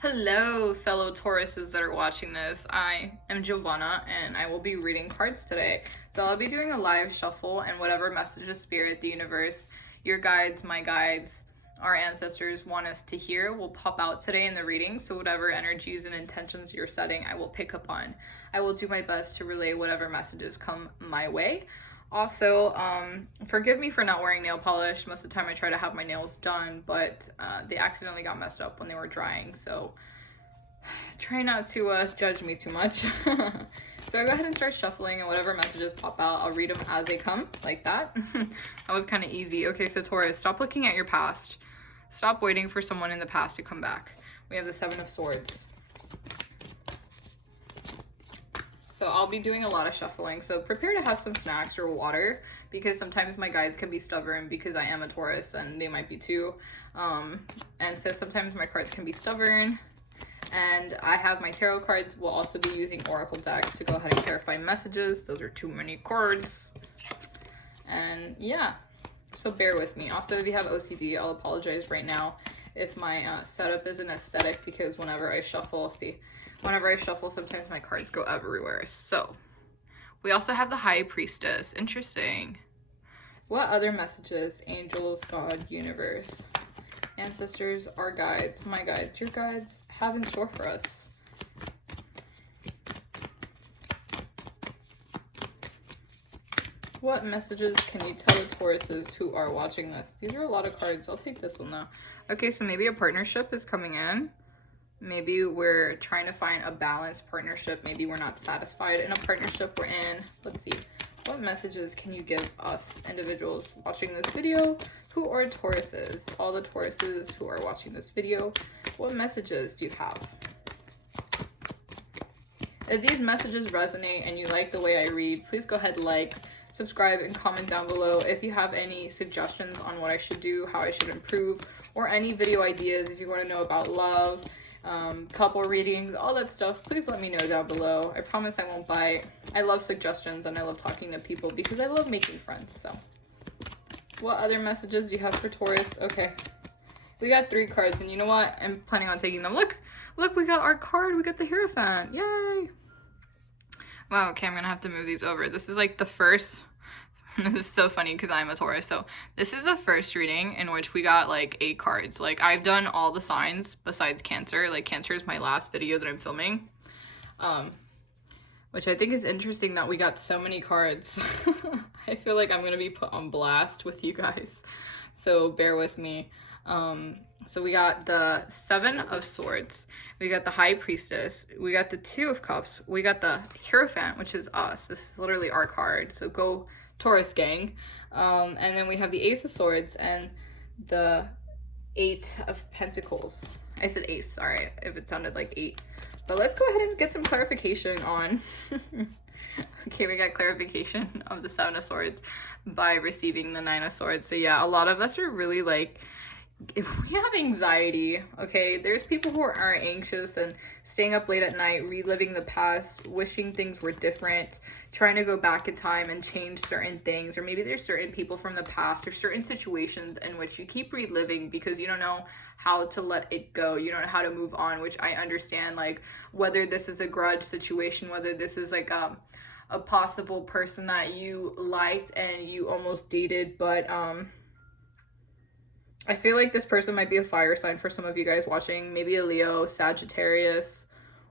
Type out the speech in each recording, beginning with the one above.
Hello, fellow Tauruses that are watching this. I am Giovanna, and I will be reading cards today. So I'll be doing a live shuffle, and whatever message of spirit, the universe, your guides, my guides, our ancestors want us to hear will pop out today in the reading. So whatever energies and intentions you're setting, I will pick up on. I will do my best to relay whatever messages come my way. Also, forgive me for not wearing nail polish. Most of the time I try to have my nails done, but they accidentally got messed up when they were drying, so try not to judge me too much. So I'll go ahead and start shuffling, and whatever messages pop out, I'll read them as they come, like that. That was kind of easy. Okay, so Taurus, stop looking at your past. Stop waiting for someone in the past to come back. We have the Seven of Swords. So I'll be doing a lot of shuffling, so prepare to have some snacks or water, because sometimes my guides can be stubborn because I am a Taurus and they might be too. And so sometimes my cards can be stubborn, and I have my tarot cards. We'll also be using Oracle decks to go ahead and clarify messages. Those are too many cards. And yeah, so bear with me. Also, if you have OCD, I'll apologize right now if my setup isn't aesthetic, because whenever I shuffle, sometimes my cards go everywhere. So we also have the High Priestess. Interesting. What other messages, angels, God, universe, ancestors, our guides, my guides, your guides, have in store for us? What messages can you tell the Tauruses who are watching this? These are a lot of cards. I'll take this one though. Okay, so maybe a partnership is coming in. Maybe we're trying to find a balanced partnership. Maybe we're not satisfied in a partnership we're in. Let's see. What messages can you give us individuals watching this video who are Tauruses? All the Tauruses who are watching this video, what messages do you have? If these messages resonate and you like the way I read, please go ahead, like, subscribe, and comment down below. If you have any suggestions on what I should do, how I should improve, or any video ideas, if you want to know about love, couple readings, all that stuff, please let me know down below. I promise I won't bite. I love suggestions and I love talking to people because I love making friends. So what other messages do you have for Taurus? Okay, we got 3 cards, and you know what, I'm planning on taking them. Look, we got our card. We got the Hierophant. Yay. Wow. Okay, I'm gonna have to move these over. This is like the first this is so funny because I'm a Taurus. So this is the first reading in which we got like 8 cards. Like, I've done all the signs besides Cancer. Like, Cancer is my last video that I'm filming. Which I think is interesting that we got so many cards. I feel like I'm going to be put on blast with you guys. So bear with me. So we got the 7 of Swords. We got the High Priestess. We got the 2 of Cups. We got the Hierophant, which is us. This is literally our card. So go Taurus gang. And then we have the Ace of Swords and the 8 of Pentacles. I said ace, sorry if it sounded like 8. But let's go ahead and get some clarification on okay, we got clarification of the 7 of Swords by receiving the 9 of Swords. So yeah, a lot of us are really like, if we have anxiety, okay, there's people who are anxious and staying up late at night, reliving the past, wishing things were different, trying to go back in time and change certain things, or maybe there's certain people from the past or certain situations in which you keep reliving because you don't know how to let it go, you don't know how to move on, which I understand. Like, whether this is a grudge situation, whether this is like a possible person that you liked and you almost dated, but I feel like this person might be a fire sign for some of you guys watching. Maybe a Leo, Sagittarius,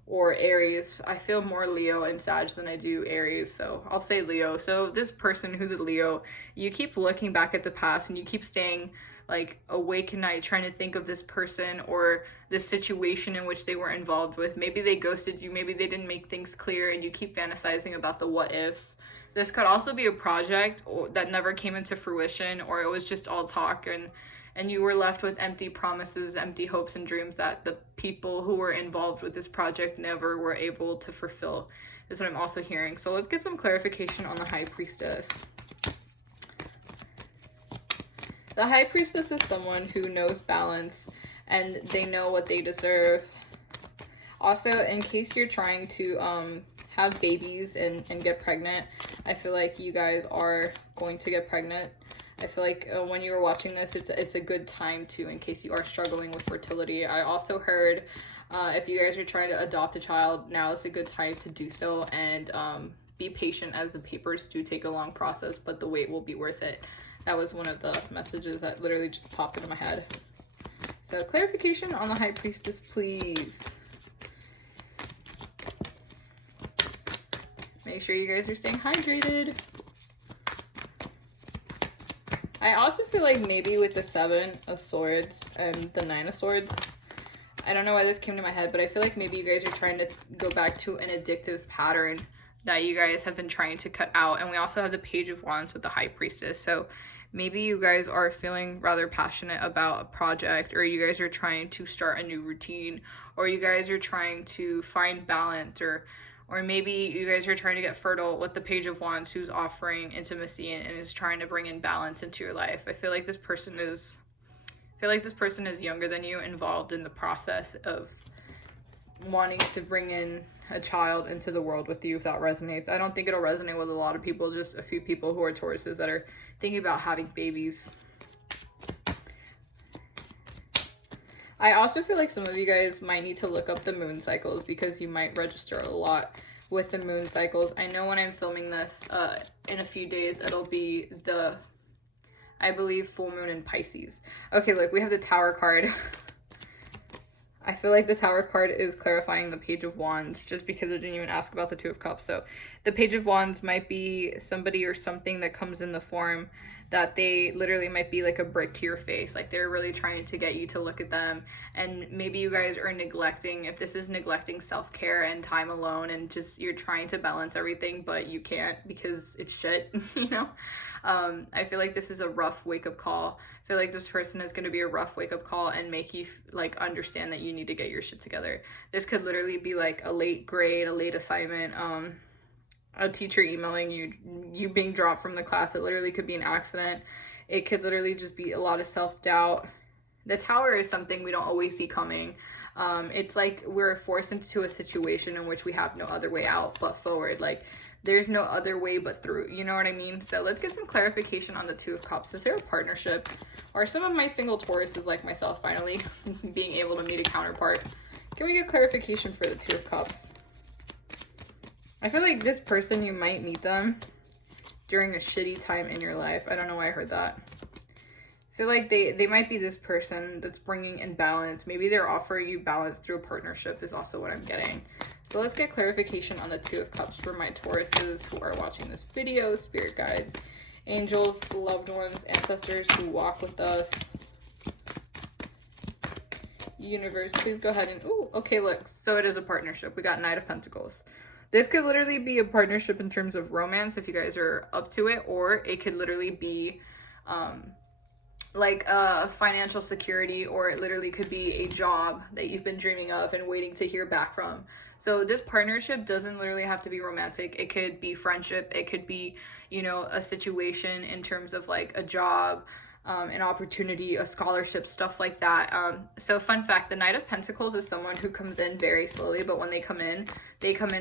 or Aries. I feel more Leo and Sag than I do Aries, so I'll say Leo. So this person who's a Leo, you keep looking back at the past and you keep staying like awake at night trying to think of this person or this situation in which they were involved with. Maybe they ghosted you, maybe they didn't make things clear, and you keep fantasizing about the what ifs. This could also be a project that never came into fruition, or it was just all talk, and you were left with empty promises, empty hopes and dreams that the people who were involved with this project never were able to fulfill, is what I'm also hearing. So let's get some clarification on the High Priestess. The High Priestess is someone who knows balance and they know what they deserve. Also, in case you're trying to have babies and get pregnant, I feel like you guys are going to get pregnant. I feel like when you were watching this, it's a good time to, in case you are struggling with fertility. I also heard If you guys are trying to adopt a child, now is a good time to do so, and be patient as the papers do take a long process, but the wait will be worth it. That was one of the messages that literally just popped into my head. So clarification on the High Priestess, please. Make sure you guys are staying hydrated. I also feel like maybe with the 7 of Swords and the 9 of Swords, I don't know why this came to my head, but I feel like maybe you guys are trying to go back to an addictive pattern that you guys have been trying to cut out. And we also have the Page of Wands with the High Priestess. So maybe you guys are feeling rather passionate about a project, or you guys are trying to start a new routine, or you guys are trying to find balance, or maybe you guys are trying to get fertile with the Page of Wands, who's offering intimacy and is trying to bring in balance into your life. I feel like this person is younger than you, involved in the process of wanting to bring in a child into the world with you, if that resonates. I don't think it'll resonate with a lot of people, just a few people who are Tauruses that are thinking about having babies. I also feel like some of you guys might need to look up the moon cycles, because you might register a lot with the moon cycles. I know when I'm filming this, in a few days, it'll be the, I believe, full moon in Pisces. Okay, look, we have the Tower card. I feel like the Tower card is clarifying the Page of Wands, just because it didn't even ask about the Two of Cups. So the Page of Wands might be somebody or something that comes in the form that they literally might be like a brick to your face. Like they're really trying to get you to look at them. And maybe you guys are neglecting, if this is neglecting self-care and time alone, and just you're trying to balance everything, but you can't because it's shit, you know? I feel like this is a rough wake-up call. I feel like this person is going to be a rough wake-up call and make you like understand that you need to get your shit together. This could literally be like a late grade, a late assignment, a teacher emailing you being dropped from the class. It literally could be an accident. It could literally just be a lot of self-doubt. The Tower is something we don't always see coming. It's like we're forced into a situation in which we have no other way out but forward. Like there's no other way but through, you know what I mean? So let's get some clarification on the Two of Cups. Is there a partnership? Are some of my single Tauruses like myself finally being able to meet a counterpart? Can we get clarification for the Two of Cups? I feel like this person, you might meet them during a shitty time in your life. I don't know why I heard that. I feel like they might be this person that's bringing in balance. Maybe they're offering you balance through a partnership is also what I'm getting. So let's get clarification on the Two of Cups for my Tauruses who are watching this video, spirit guides, angels, loved ones, ancestors who walk with us. Universe, please go ahead and, ooh, okay, look, so it is a partnership. We got Knight of Pentacles. This could literally be a partnership in terms of romance if you guys are up to it, or it could literally be like a financial security, or it literally could be a job that you've been dreaming of and waiting to hear back from. So this partnership doesn't literally have to be romantic. It could be friendship. It could be, you know, a situation in terms of like a job, an opportunity, a scholarship, stuff like that. So fun fact, the Knight of Pentacles is someone who comes in very slowly, but when they come in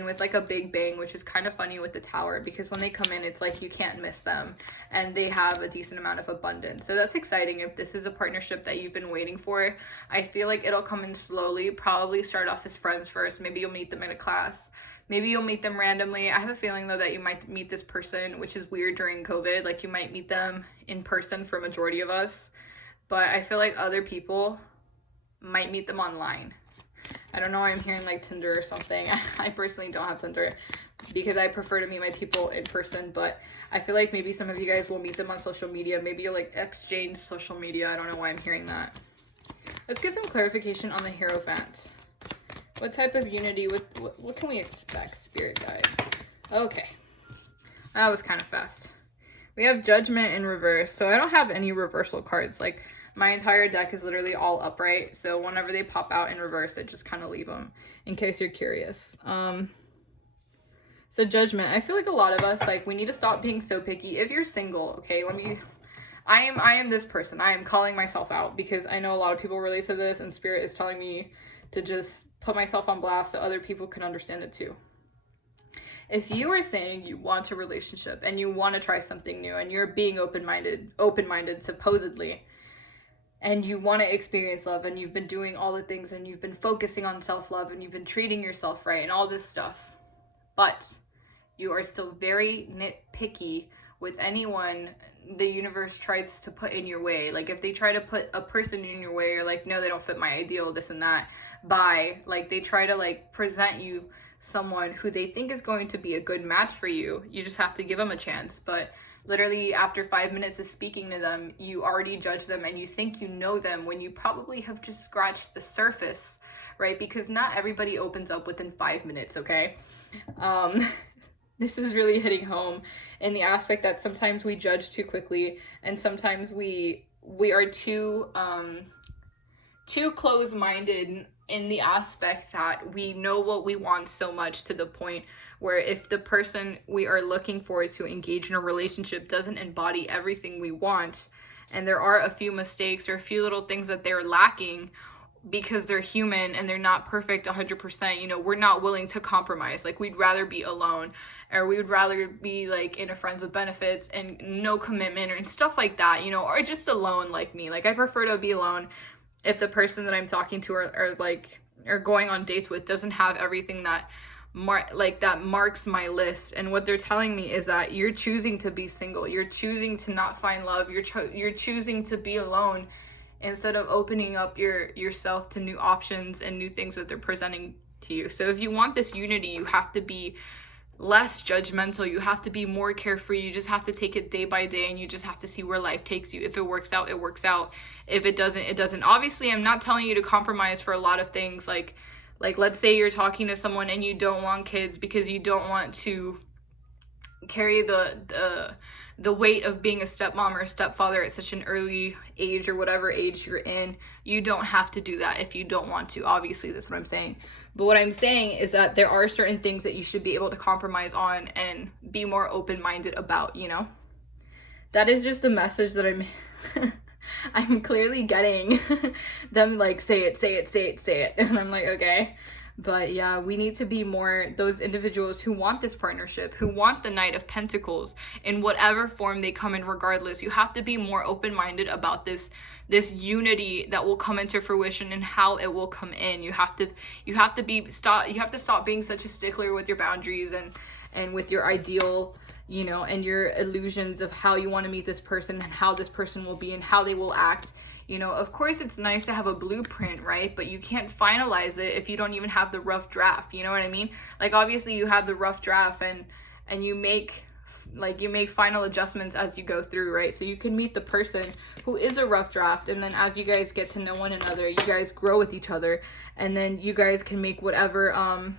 with like a big bang, which is kind of funny with the Tower, because when they come in, it's like you can't miss them, and they have a decent amount of abundance. So that's exciting. If this is a partnership that you've been waiting for, I feel like it'll come in slowly, probably start off as friends first. Maybe you'll meet them in a class. Maybe you'll meet them randomly. I have a feeling though that you might meet this person, which is weird during COVID. Like you might meet them in person for majority of us, but I feel like other people might meet them online. I don't know why I'm hearing like Tinder or something. I personally don't have Tinder because I prefer to meet my people in person, but I feel like maybe some of you guys will meet them on social media. Maybe you'll like exchange social media. I don't know why I'm hearing that. Let's get some clarification on the Hierophant. What type of unity, what can we expect, spirit guides? Okay, that was kind of fast. We have Judgment in reverse, so I don't have any reversal cards. Like, my entire deck is literally all upright, so whenever they pop out in reverse, I just kind of leave them, in case you're curious. So Judgment, I feel like a lot of us, like, we need to stop being so picky. If you're single, okay, I am this person. I am calling myself out, because I know a lot of people relate to this, and Spirit is telling me to just put myself on blast so other people can understand it too. If you are saying you want a relationship and you want to try something new and you're being open-minded supposedly, and you want to experience love, and you've been doing all the things, and you've been focusing on self-love, and you've been treating yourself right and all this stuff, but you are still very nitpicky with anyone the universe tries to put in your way. Like if they try to put a person in your way, you're like, no, they don't fit my ideal, this and that. Like they try to like present you someone who they think is going to be a good match for you. You just have to give them a chance. But literally after 5 minutes of speaking to them, you already judge them and you think you know them when you probably have just scratched the surface, right? Because not everybody opens up within 5 minutes, okay? This is really hitting home in the aspect that sometimes we judge too quickly, and sometimes we are too close-minded in the aspect that we know what we want so much, to the point where if the person we are looking for to engage in a relationship doesn't embody everything we want, and there are a few mistakes or a few little things that they're lacking, because they're human and they're not perfect 100%, you know, we're not willing to compromise. Like we'd rather be alone, or we would rather be like in a friends with benefits and no commitment and stuff like that, you know, or just alone like me. Like I prefer to be alone if the person that I'm talking to or going on dates with doesn't have everything that marks my list. And what they're telling me is that you're choosing to be single, you're choosing to not find love, you're choosing to be alone, instead of opening up yourself to new options and new things that they're presenting to you. So if you want this unity, you have to be less judgmental, you have to be more carefree, you just have to take it day by day, and you just have to see where life takes you. If it works out, it works out. If it doesn't, it doesn't. Obviously, I'm not telling you to compromise for a lot of things, like let's say you're talking to someone and you don't want kids because you don't want to carry the weight of being a stepmom or a stepfather at such an early age, or whatever age you're in. You don't have to do that if you don't want to. Obviously, that's what I'm saying. But what I'm saying is that there are certain things that you should be able to compromise on and be more open-minded about, you know? That is just the message that I'm clearly getting. Them like, say it. And I'm like, okay. But yeah, we need to be more those individuals who want this partnership, who want the Knight of Pentacles in whatever form they come in regardless. You have to be more open-minded about this unity that will come into fruition and how it will come in. You have to stop being such a stickler with your boundaries and with your ideal, you know, and your illusions of how you want to meet this person and how this person will be and how they will act. You know, of course it's nice to have a blueprint, right? But you can't finalize it if you don't even have the rough draft, you know what I mean? Like obviously you have the rough draft and you make final adjustments as you go through, right? So you can meet the person who is a rough draft, and then as you guys get to know one another, you guys grow with each other, and then you guys can make whatever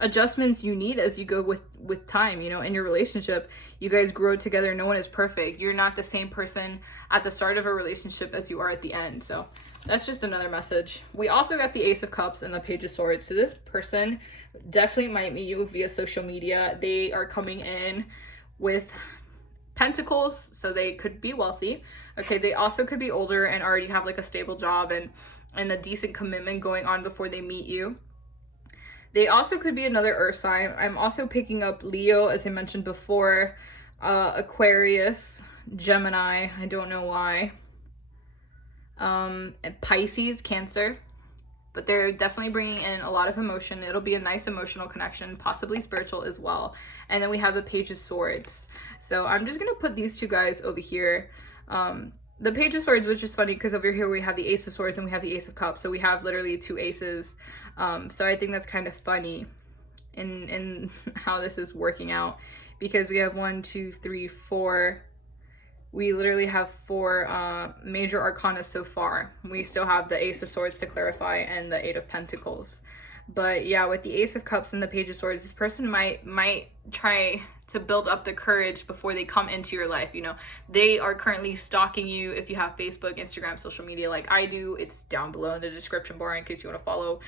adjustments you need as you go with time, you know, in your relationship. You guys grow together. No one is perfect. You're not the same person at the start of a relationship as you are at the end. So that's just another message. We also got the Ace of Cups and the Page of Swords. So this person definitely might meet you via social media. They are coming in with Pentacles, so they could be wealthy. Okay, they also could be older and already have like a stable job and a decent commitment going on before they meet you. They also could be another earth sign. I'm also picking up Leo, as I mentioned before, Aquarius, Gemini, I don't know why, and Pisces, Cancer. But they're definitely bringing in a lot of emotion. It'll be a nice emotional connection, possibly spiritual as well. And then we have the Page of Swords. So I'm just going to put these two guys over here. The Page of Swords, which is funny because over here we have the Ace of Swords and we have the Ace of Cups. So we have literally two aces. So I think that's kind of funny in how this is working out, because we have 1, 2, 3, 4. We literally have 4 major arcana so far. We still have the Ace of Swords to clarify and the 8 of Pentacles. But yeah, with the Ace of Cups and the Page of Swords, this person might try to build up the courage before they come into your life. You know, they are currently stalking you. If you have Facebook, Instagram, social media like I do, it's down below in the description bar in case you want to follow.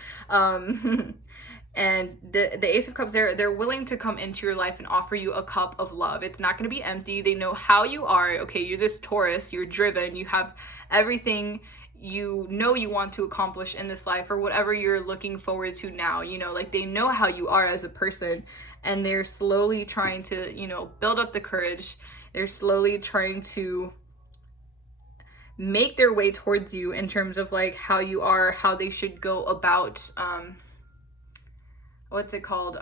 And the Ace of Cups, they're willing to come into your life and offer you a cup of love. It's not going to be empty. They know how you are. Okay, you're this Taurus, you're driven, you have everything you know you want to accomplish in this life, or whatever you're looking forward to now. You know, like they know how you are as a person, and they're slowly trying to, you know, build up the courage. They're slowly trying to make their way towards you in terms of like how you are, how they should go about, what's it called?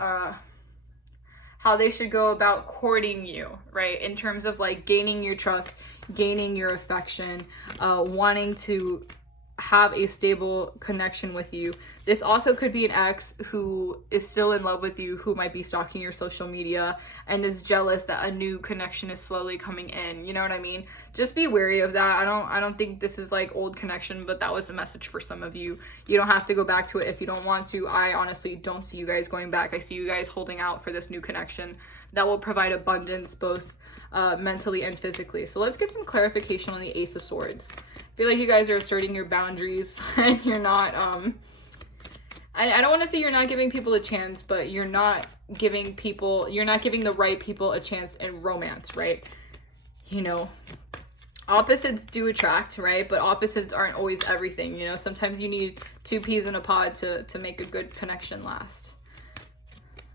How they should go about courting you, right? In terms of like gaining your trust, gaining your affection, wanting to have a stable connection with you. This also could be an ex who is still in love with you, who might be stalking your social media and is jealous that a new connection is slowly coming in. You know what I mean? Just be wary of that. I don't think this is like old connection, but that was a message for some of you. You don't have to go back to it if you don't want to. I honestly don't see you guys going back. I see you guys holding out for this new connection that will provide abundance both mentally and physically. So let's get some clarification on the Ace of Swords. I feel like you guys are asserting your boundaries and you're not, I don't want to say you're not giving people a chance, but you're not giving the right people a chance in romance, right? You know, opposites do attract, right? But opposites aren't always everything, you know? Sometimes you need two peas in a pod to make a good connection last.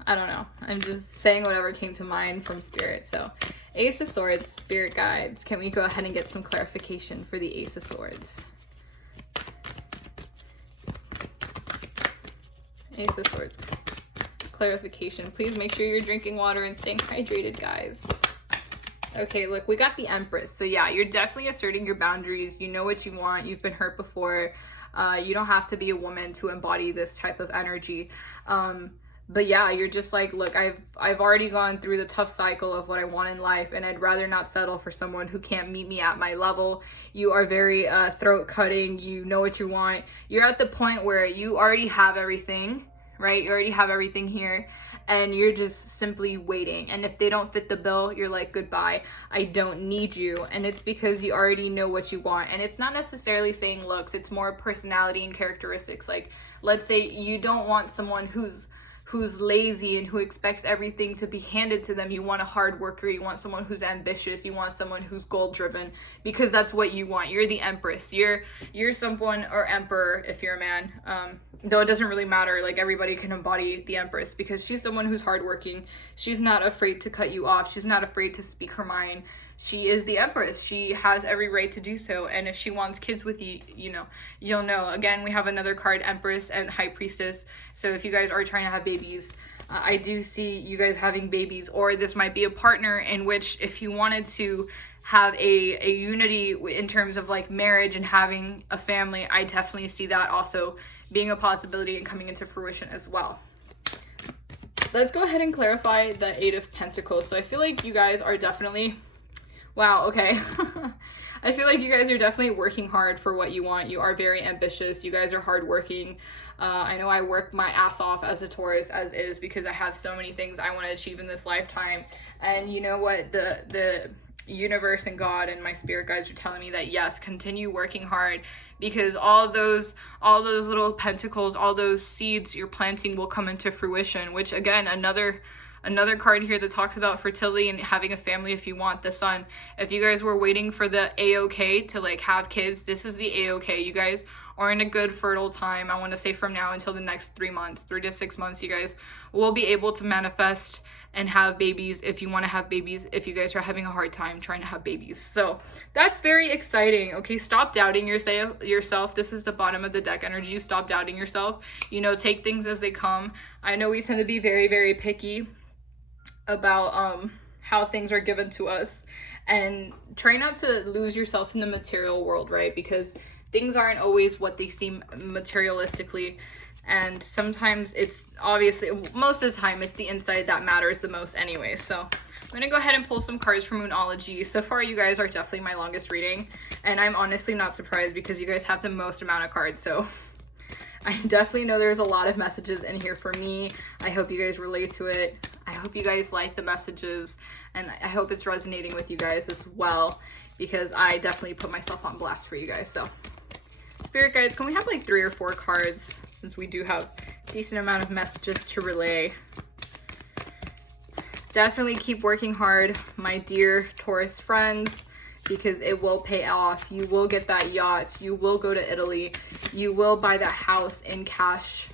I don't know. I'm just saying whatever came to mind from Spirit. So Ace of Swords, Spirit guides. Can we go ahead and get some clarification for the Ace of Swords? Ace of Swords. Clarification. Please make sure you're drinking water and staying hydrated, guys. Okay, look, we got the Empress. So yeah, you're definitely asserting your boundaries. You know what you want. You've been hurt before. You don't have to be a woman to embody this type of energy. But yeah, you're just like, look, I've already gone through the tough cycle of what I want in life, and I'd rather not settle for someone who can't meet me at my level. You are very throat cutting. You know what you want. You're at the point where you already have everything, right? You already have everything here, and you're just simply waiting. And if they don't fit the bill, you're like, goodbye, I don't need you. And it's because you already know what you want. And it's not necessarily saying looks, it's more personality and characteristics. Like, let's say you don't want someone who's lazy and who expects everything to be handed to them. You want a hard worker. You want someone who's ambitious. You want someone who's goal driven, because that's what you want. You're the Empress. You're someone, or Emperor if you're a man. Though it doesn't really matter. Like, everybody can embody the Empress because she's someone who's hardworking. She's not afraid to cut you off. She's not afraid to speak her mind. She is the Empress. She has every right to do so. And if she wants kids with you, you know, you'll know. Again, we have another card, Empress and High Priestess. So if you guys are trying to have babies, I do see you guys having babies. Or this might be a partner in which, if you wanted to have a unity in terms of like marriage and having a family, I definitely see that also being a possibility and coming into fruition as well. Let's go ahead and clarify the Eight of Pentacles. So I feel like you guys are definitely, wow, okay. I feel like you guys are definitely working hard for what you want. You are very ambitious. You guys are hardworking. I know I work my ass off as a Taurus as is, because I have so many things I want to achieve in this lifetime. And you know what? The universe and God and my spirit guides are telling me that yes, continue working hard, because all those little pentacles, all those seeds you're planting will come into fruition. Which, again, another card here that talks about fertility and having a family if you want, the Sun. If you guys were waiting for the A-OK to like have kids, this is the A-OK. You guys are in a good fertile time. I want to say from now until the next 3 months, 3 to 6 months, you guys will be able to manifest and have babies if you want to have babies, if you guys are having a hard time trying to have babies. So that's very exciting. Okay, stop doubting yourself. This is the bottom of the deck energy. Stop doubting yourself. You know, take things as they come. I know we tend to be very, very picky about how things are given to us, and try not to lose yourself in the material world, right? Because things aren't always what they seem materialistically. And sometimes it's obviously, most of the time, it's the inside that matters the most anyway. So I'm going to go ahead and pull some cards from Monology. So far, you guys are definitely my longest reading. And I'm honestly not surprised, because you guys have the most amount of cards. So I definitely know there's a lot of messages in here for me. I hope you guys relate to it. I hope you guys like the messages. And I hope it's resonating with you guys as well, because I definitely put myself on blast for you guys. So Spirit guides, can we have like 3 or 4 cards, since we do have a decent amount of messages to relay? Definitely keep working hard, my dear Taurus friends, because it will pay off. You will get that yacht. You will go to Italy. You will buy that house in cash.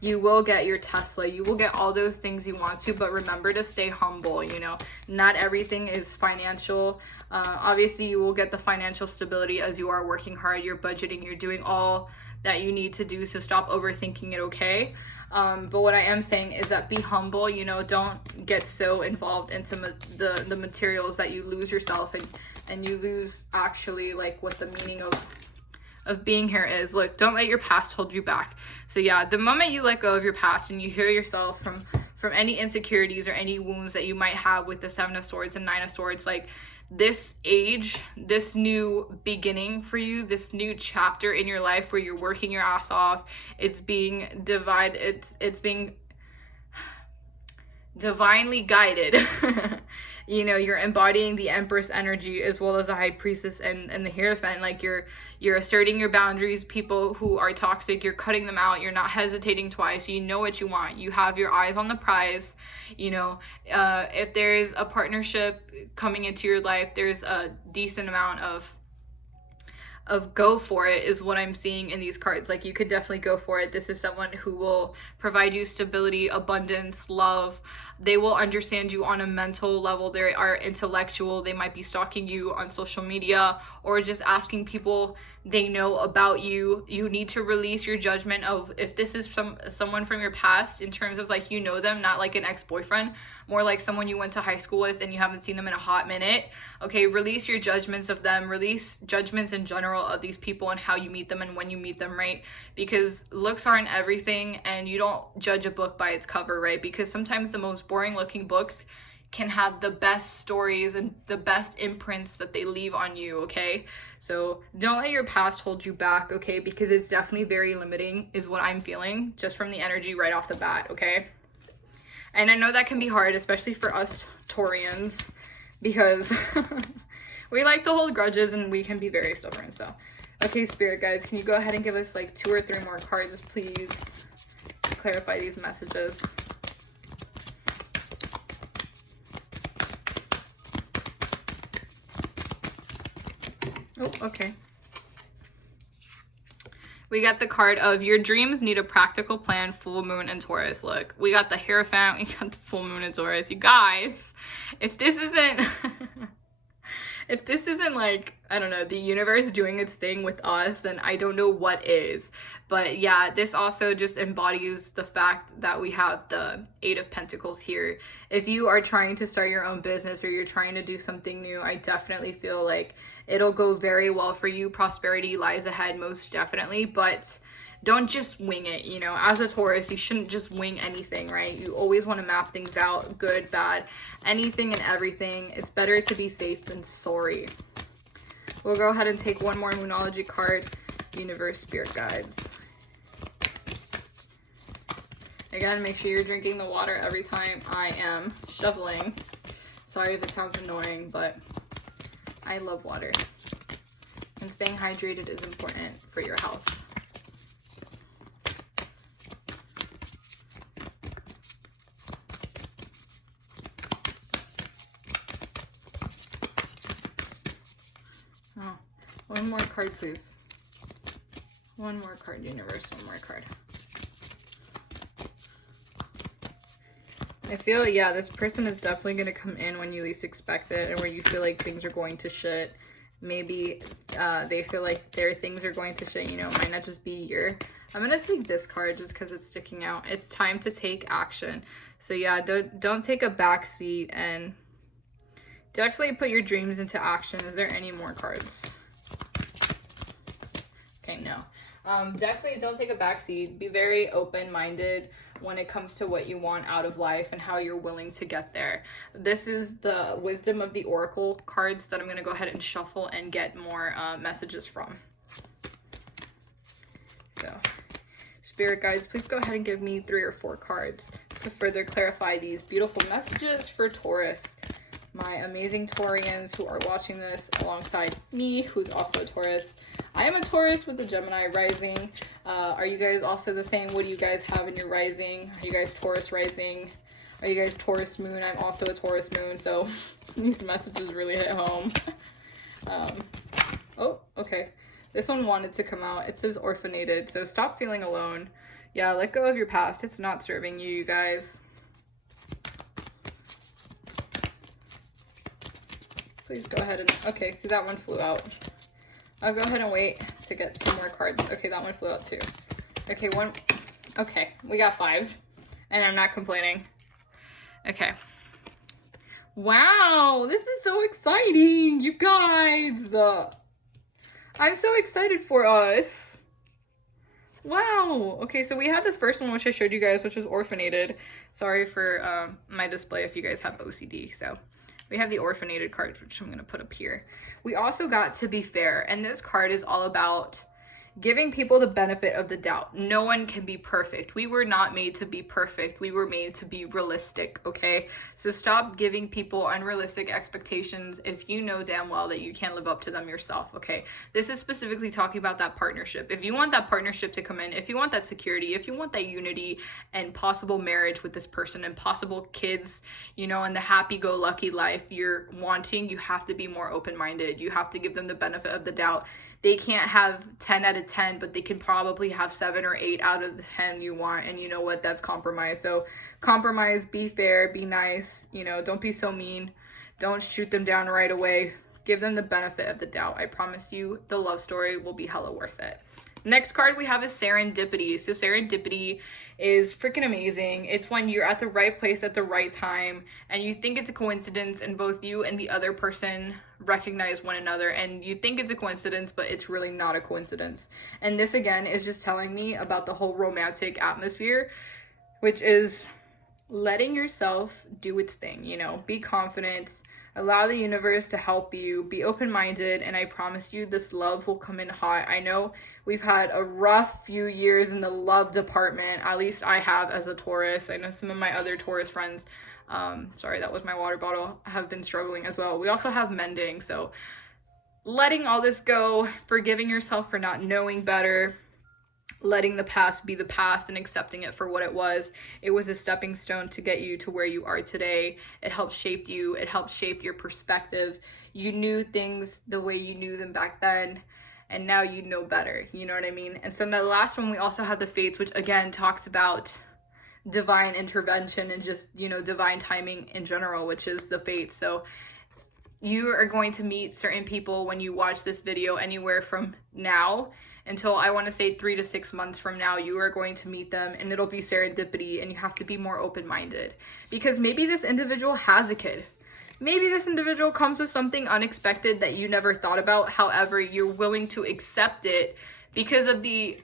You will get your Tesla. You will get all those things you want to, but remember to stay humble, you know. Not everything is financial. Obviously, you will get the financial stability as you are working hard, you're budgeting, you're doing all that you need to do, so stop overthinking it, okay? But what I am saying is that be humble, you know, don't get so involved into the materials that you lose yourself and you lose actually like what the meaning of being here is. Look, don't let your past hold you back. So yeah, the moment you let go of your past and you heal yourself from any insecurities or any wounds that you might have with the Seven of Swords and Nine of Swords, like this age, this new beginning for you, this new chapter in your life where you're working your ass off, it's being it's being divinely guided. You know, you're embodying the Empress energy as well as the High Priestess and the Hierophant. Like you're asserting your boundaries. People who are toxic, you're cutting them out. You're not hesitating twice. You know what you want. You have your eyes on the prize. You know, if there's a partnership coming into your life, there's a decent amount of go for it is what I'm seeing in these cards. Like you could definitely go for it. This is someone who will provide you stability, abundance, love. They will understand you on a mental level. They are intellectual. They might be stalking you on social media or just asking people they know about you. You need to release your judgment of if this is someone from your past in terms of like, you know them, not like an ex-boyfriend, more like someone you went to high school with and you haven't seen them in a hot minute. Okay, release your judgments of them, release judgments in general of these people and how you meet them and when you meet them, right? Because looks aren't everything and you don't judge a book by its cover, right? Because sometimes the most boring looking books can have the best stories and the best imprints that they leave on you, okay? So don't let your past hold you back, okay? Because it's definitely very limiting is what I'm feeling just from the energy right off the bat, okay? And I know that can be hard, especially for us Taurians, because we like to hold grudges and we can be very stubborn. So, okay, Spirit guides, can you go ahead and give us like 2 or 3 more cards, please, to clarify these messages? Oh, okay. We got the card of your dreams need a practical plan, full moon and Taurus. Look, we got the Hierophant, we got the full moon and Taurus. You guys, if this isn't if this isn't like, I don't know, the universe doing its thing with us, then I don't know what is. But yeah, this also just embodies the fact that we have the 8 of Pentacles here. If you are trying to start your own business or you're trying to do something new, I definitely feel like it'll go very well for you. Prosperity lies ahead, most definitely, but don't just wing it, you know. As a Taurus, you shouldn't just wing anything, right? You always want to map things out, good, bad, anything and everything. It's better to be safe than sorry. We'll go ahead and take one more Monology card, Universe, Spirit Guides. Again, make sure you're drinking the water every time I am shoveling. Sorry if it sounds annoying, but I love water. And staying hydrated is important for your health. Oh, one more card, please. One more card, Universe, one more card. I feel, yeah, this person is definitely going to come in when you least expect it and where you feel like things are going to shit. Maybe they feel like their things are going to shit, you know, it might not just be your. I'm going to take this card just because it's sticking out. It's time to take action. So yeah, don't take a back seat and definitely put your dreams into action. Is there any more cards? Okay, no. Definitely don't take a back seat. Be very open-minded when it comes to what you want out of life and how you're willing to get there. This is the Wisdom of the Oracle cards that I'm going to go ahead and shuffle and get more messages from. So, Spirit guides, please go ahead and give me 3 or 4 cards to further clarify these beautiful messages for Taurus. My amazing Taurians who are watching this alongside me, who's also a Taurus. I am a Taurus with a Gemini rising. Are you guys also the same? What do you guys have in your rising? Are you guys Taurus rising? Are you guys Taurus moon? I'm also a Taurus moon, so these messages really hit home. Oh, okay. This one wanted to come out. It says orphanated, so stop feeling alone. Yeah, let go of your past. It's not serving you, you guys. Please go ahead and, okay, see that one flew out. I'll go ahead and wait to get some more cards. Okay, that one flew out too. Okay, okay, we got 5 and I'm not complaining. Okay. Wow, this is so exciting, you guys. I'm so excited for us. Wow. Okay, so we had the first one, which I showed you guys, which was orphanated. Sorry for my display if you guys have OCD. So we have the orphanated cards, which I'm going to put up here. We also got To Be Fair, and this card is all about giving people the benefit of the doubt. No one can be perfect. We were not made to be perfect. We were made to be realistic, okay? So stop giving people unrealistic expectations if you know damn well that you can't live up to them yourself, okay? This is specifically talking about that partnership. If you want that partnership to come in, if you want that security, if you want that unity and possible marriage with this person and possible kids, you know, and the happy-go-lucky life you're wanting, you have to be more open-minded. You have to give them the benefit of the doubt. They can't have 10 out of 10, but they can probably have 7 or 8 out of the 10 you want. And you know what? That's compromise. So compromise, be fair, be nice. You know, don't be so mean. Don't shoot them down right away. Give them the benefit of the doubt. I promise you the love story will be hella worth it. Next card we have is Serendipity. So Serendipity is freaking amazing. It's when you're at the right place at the right time and you think it's a coincidence and both you and the other person recognize one another and you think it's a coincidence, but it's really not a coincidence. And this again is just telling me about the whole romantic atmosphere, which is letting yourself do its thing, you know, be confident, allow the universe to help you, be open-minded, and I promise you this love will come in hot. I know we've had a rough few years in the love department, at least I have as a Taurus. I know some of my other Taurus friends, sorry, that was my water bottle, have been struggling as well. We also have mending, so letting all this go, forgiving yourself for not knowing better, letting the past be the past and accepting it for what it was. It was a stepping stone to get you to where you are today. It helped shape you. It helped shape your perspective. You knew things the way you knew them back then, and now you know better. You know what I mean? And so the last one, we also have the Fates, which again talks about divine intervention and just, you know, divine timing in general, which is the Fates. So you are going to meet certain people when you watch this video anywhere from now until I want to say 3 to 6 months from now. You are going to meet them and it'll be serendipity, and you have to be more open-minded because maybe this individual has a kid. Maybe this individual comes with something unexpected that you never thought about. However, you're willing to accept it because of the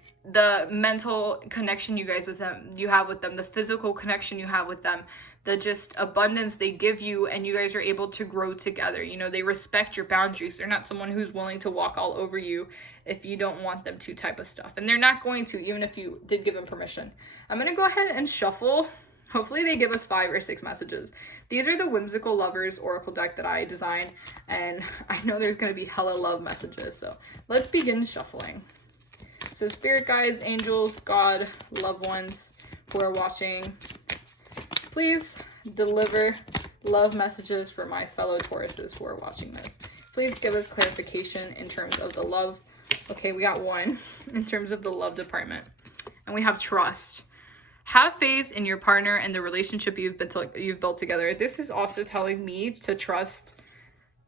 mental connection you have with them, the physical connection you have with them, the just abundance they give you, and you guys are able to grow together. You know, they respect your boundaries. They're not someone who's willing to walk all over you if you don't want them to, type of stuff. And they're not going to, even if you did give them permission. I'm going to go ahead and shuffle. Hopefully they give us 5 or 6 messages. These are the Whimsical Lovers Oracle deck that I designed, and I know there's going to be hella love messages. So let's begin shuffling. So spirit guides, angels, God, loved ones who are watching, please deliver love messages for my fellow Tauruses who are watching this. Please give us clarification in terms of the love. Okay, we got 1 in terms of the love department. And we have trust. Have faith in your partner and the relationship you've built together. This is also telling me to trust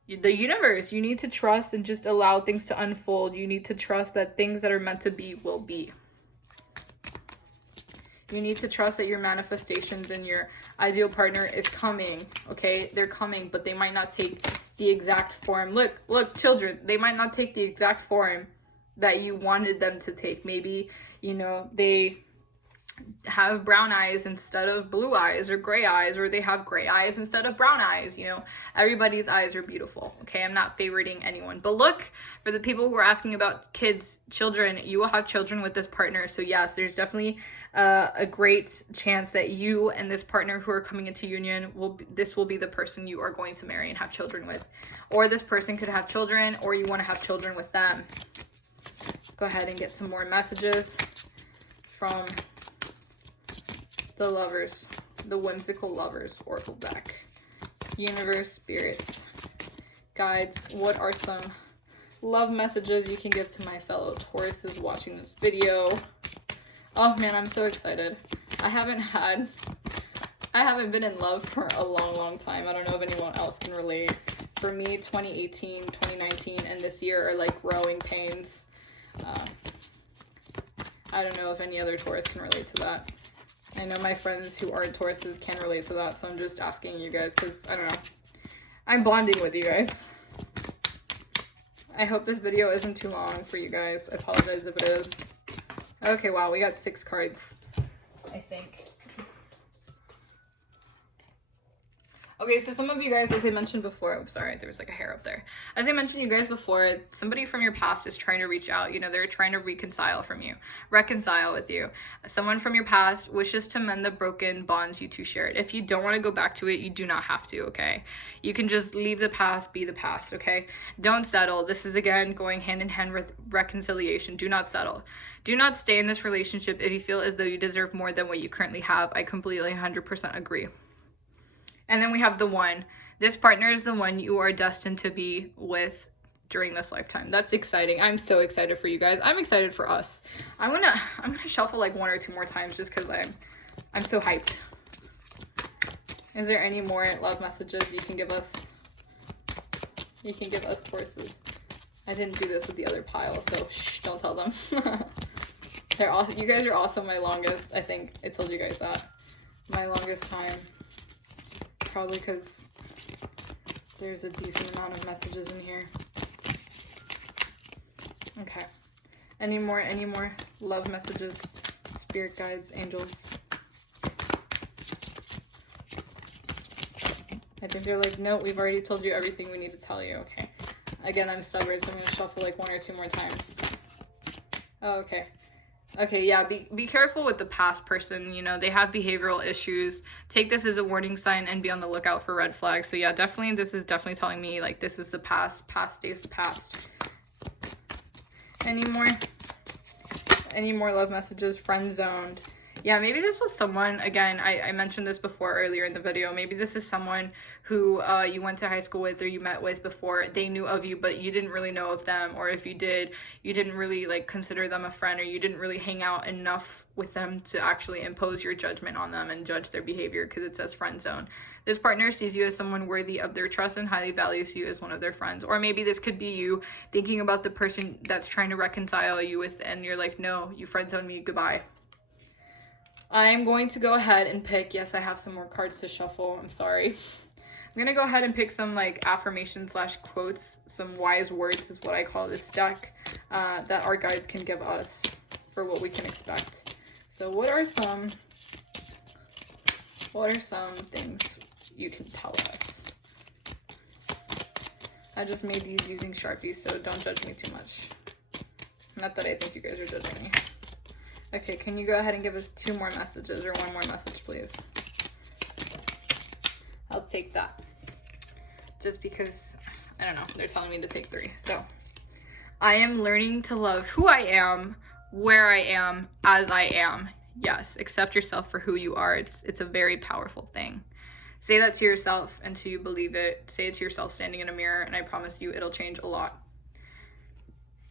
the universe. You need to trust and just allow things to unfold. You need to trust that things that are meant to be will be. You need to trust that your manifestations and your ideal partner is coming, okay? They're coming, but they might not take the exact form. Look, children, they might not take the exact form that you wanted them to take. Maybe, you know, they have brown eyes instead of blue eyes, or gray eyes, or they have gray eyes instead of brown eyes. You know, everybody's eyes are beautiful, okay? I'm not favoriting anyone, but look, for the people who are asking about children, you will have children with this partner. So yes, there's definitely a great chance that you and this partner who are coming into union this will be the person you are going to marry and have children with, or this person could have children, or you want to have children with them. Go ahead and get some more messages from the lovers, the Whimsical Lovers Oracle deck. Universe, spirits, guides, what are some love messages you can give to my fellow Tauruses watching this video? Oh man, I'm so excited. I haven't been in love for a long time. I don't know if anyone else can relate. For me, 2018, 2019, and this year are like growing pains. I don't know if any other Taurus can relate to that. I know my friends who aren't Tauruses can relate to that, so I'm just asking you guys because, I don't know. I'm bonding with you guys. I hope this video isn't too long for you guys. I apologize if it is. Okay, wow, we got 6 cards, I think. Okay, so some of you guys, as I mentioned before, oh, sorry, there was like a hair up there. As I mentioned you guys before, somebody from your past is trying to reach out. You know, they're trying to reconcile with you. Someone from your past wishes to mend the broken bonds you two shared. If you don't want to go back to it, you do not have to, okay? You can just leave the past, be the past, okay? Don't settle. This is, again, going hand in hand with reconciliation. Do not settle. Do not stay in this relationship if you feel as though you deserve more than what you currently have. I completely 100% agree. And then we have the one. This partner is the one you are destined to be with during this lifetime. That's exciting. I'm so excited for you guys. I'm excited for us. I'm gonna shuffle like 1 or 2 more times just because I'm so hyped. Is there any more love messages you can give us? You can give us Tauruses. I didn't do this with the other pile, so shh, don't tell them. You guys are also my longest. I think I told you guys that. My longest time. Probably because there's a decent amount of messages in here. Okay. Any more love messages? Spirit guides, angels. I think they're like, no, we've already told you everything we need to tell you. Okay. Again, I'm stubborn, so I'm going to shuffle like 1 or 2 more times. Oh, okay. Okay, yeah, be careful with the past person. You know, they have behavioral issues. Take this as a warning sign and be on the lookout for red flags. So yeah, definitely, this is definitely telling me, like, this is the past. Past stays the past. Any more love messages? Friend zoned. Yeah, maybe this was someone, again, I mentioned this before earlier in the video. Maybe this is someone who you went to high school with or you met with before. They knew of you, but you didn't really know of them. Or if you did, you didn't really like consider them a friend, or you didn't really hang out enough with them to actually impose your judgment on them and judge their behavior, because it says friend zone. This partner sees you as someone worthy of their trust and highly values you as one of their friends. Or maybe this could be you thinking about the person that's trying to reconcile you with, and you're like, no, you friend zoned me, goodbye. I'm going to go ahead and pick, yes, I have some more cards to shuffle, I'm sorry. I'm going to go ahead and pick some like affirmation / quotes, some wise words is what I call this deck, that our guides can give us for what we can expect. So what are some things you can tell us? I just made these using Sharpies, so don't judge me too much. Not that I think you guys are judging me. Okay, can you go ahead and give us 2 more messages, or 1 more message, please? I'll take that. Just because, I don't know, they're telling me to take 3. So, I am learning to love who I am, where I am, as I am. Yes, accept yourself for who you are. It's a very powerful thing. Say that to yourself until you believe it. Say it to yourself standing in a mirror, and I promise you it'll change a lot.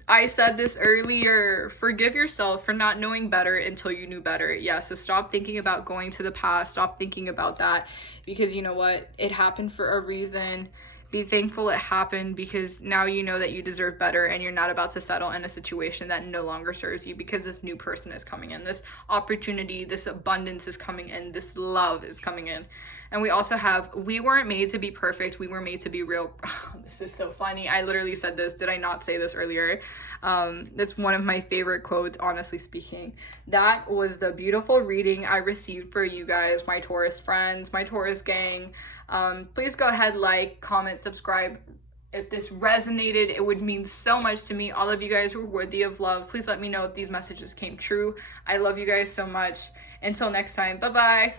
I said this earlier, forgive yourself for not knowing better until you knew better. Yeah, so stop thinking about going to the past. Stop thinking about that, because you know what? It happened for a reason. Be thankful it happened, because now you know that you deserve better, and you're not about to settle in a situation that no longer serves you, because this new person is coming in. This opportunity, this abundance is coming in. This love is coming in. And we also have, we weren't made to be perfect. We were made to be real. This is so funny. I literally said this. Did I not say this earlier? That's one of my favorite quotes, honestly speaking. That was the beautiful reading I received for you guys, my Taurus friends, my Taurus gang. Please go ahead, like, comment, subscribe. If this resonated, it would mean so much to me. All of you guys were worthy of love. Please let me know if these messages came true. I love you guys so much. Until next time, bye-bye.